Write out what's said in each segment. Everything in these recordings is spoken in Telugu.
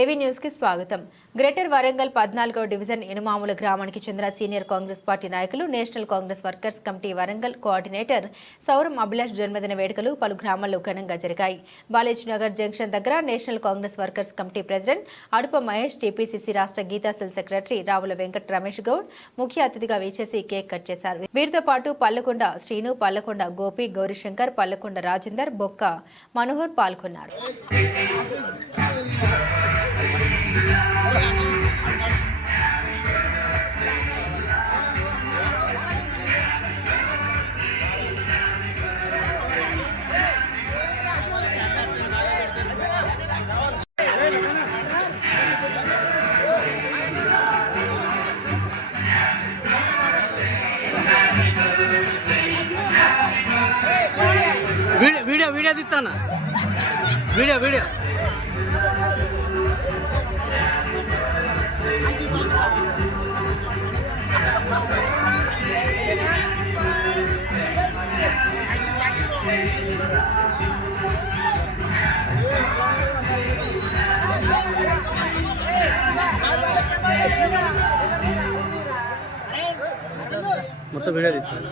ఏవీ న్యూస్ కి స్వాగతం. గ్రేటర్ వరంగల్ 14వ డివిజన్ ఇనుమాముల గ్రామానికి చెందిన సీనియర్ కాంగ్రెస్ పార్టీ నాయకులు national Congress workers committee Warangal coordinator Sauram Abhilash జన్మదిన వేడుకలు పలు గ్రామాల్లో ఘనంగా జరిగాయి. బాలేజ్ నగర్ జంక్షన్ దగ్గర national Congress workers committee president Adupa Mahesh, TPCC రాష్ట్ర గీతా సెల్ సెక్రటరీ రావుల వెంకట రమేష్ గౌడ్ ముఖ్య అతిథిగా వేచేసి కేక్ కట్ చేశారు. వీరితో పాటు పల్లకొండ శ్రీను, పల్లకొండ గోపి, గౌరీశంకర్, పల్లకొండ రాజేందర్, బొక్క మనోహర్ పాల్గొన్నారు. వీడియో తీస్తానా వీడియో మొత్తం వీడియో తీస్తాను.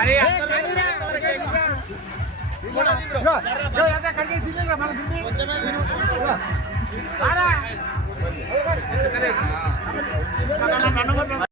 అరే